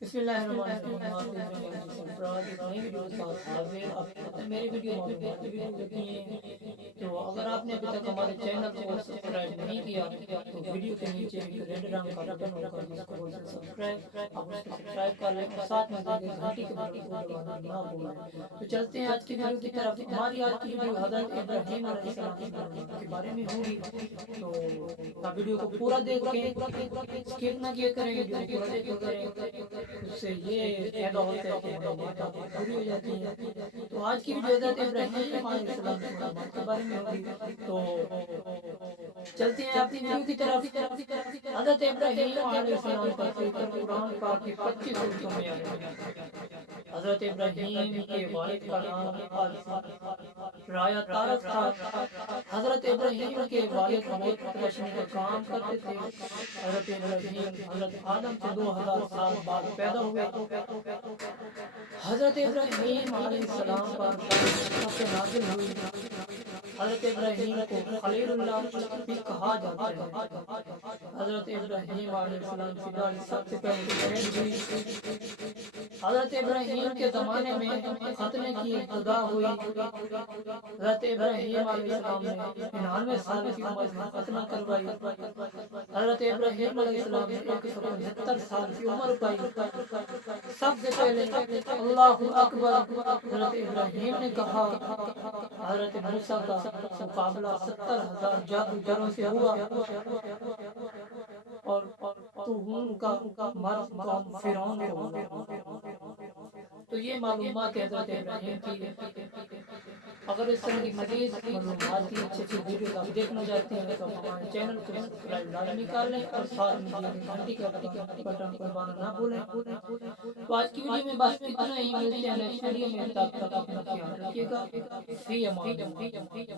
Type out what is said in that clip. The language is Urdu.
بسم اللہ الرحمن الرحیم۔ آپ دیکھ رہے ہیں جسم پراد ایک نئی ویڈیو کے ساتھ حاضر۔ آپ کو پتہ ہے میری ویڈیو معلومات کی ویڈیو ہوتی ہیں، تو اگر آپ نے ابھی تک ہمارے چینل کو سبسکرائب نہیں کیا تو ویڈیو کے نیچے ایک ریڈ رنگ کا بٹن ہوگا جس کو بولتے ہیں سبسکرائب، آپ اس کو سبسکرائب کر لیں اور ساتھ میں گھنٹی کے بٹن کو دبانا نہ بھولیں۔ تو چلتے ہیں آج کی ویڈیو کی طرف۔ ہماری آج کی ویڈیو حضرت ابراہیم علیہ السلام کے بارے میں ہوگی، تو آپ ویڈیو کو پورا دیکھیں، اسکپ نہ کیا کریں، ویڈیو کو پورا دیکھا کریں، اس سے یہ فائدہ ہوتا ہے کہ معلومات آپ کی پوری ہو جاتی ہیں۔ تو آج کی ویڈیو حضرت ابراہیم علیہ السلام کے معلومات کے بارے میں ہوگی، تو چلتے ہیں اپنی ویڈیو کی طرف۔ حضرت ابراہیم علیہ السلام کا ذکر قرآن پاک کی 25 سورتوں میں آیا ہے۔ حضرت ابراہیم کے والد کا نام رایا طارق تھا۔ حضرت ابراہیم کے والد بہت ترشنے کا کام کرتے تھے۔ حضرت ابراہیم حضرت آدم سے 2000 سال بعد پیدا ہوئے۔ حضرت ابراہیم علیہ السلام پر سب نازل ہوئی۔ حضرت ابراہیم کو خلیل اللہ بھی کہا جاتا ہے۔ حضرت ابراہیم علیہ السلام کی داڑھی سب سے پہلے سفید ہوئی۔ حضرت ابراہیم کے زمانے میں ختنے کی ابتدا ہوئی۔ حضرت ابراہیم علیہ السلام نے 99 سال کی عمر میں ختنہ کروائی۔ حضرت ابراہیم علیہ السلام نے 169 سال کی عمر پائی۔ سب سے پہلے اللہ اکبر حضرت ابراہیم نے کہا۔ حضرت موسیٰ کا مقابلہ 70,000 جادوگروں سے ہوا اور توہون کا مرد قوم فرعون کو ہوا۔ تو یہ معلومات حضرت ابراہیم کی۔ اگر اس طرح کی مزید معلومات کی اچھی ویڈیو آپ دیکھنا چاہتے ہیں تو ہمارے چینل کو سبسکرائب لازمی کر لیں اور ساتھ میں گھنٹی کا بٹن کو دبانا نہ بھولیں۔ تو آج کی ویڈیو میں بس اتنا ہی، ملتے ہیں نیکسٹ ویڈیو میں، تب تک اپنا خیال رکھیے گا۔ فی امان اللہ۔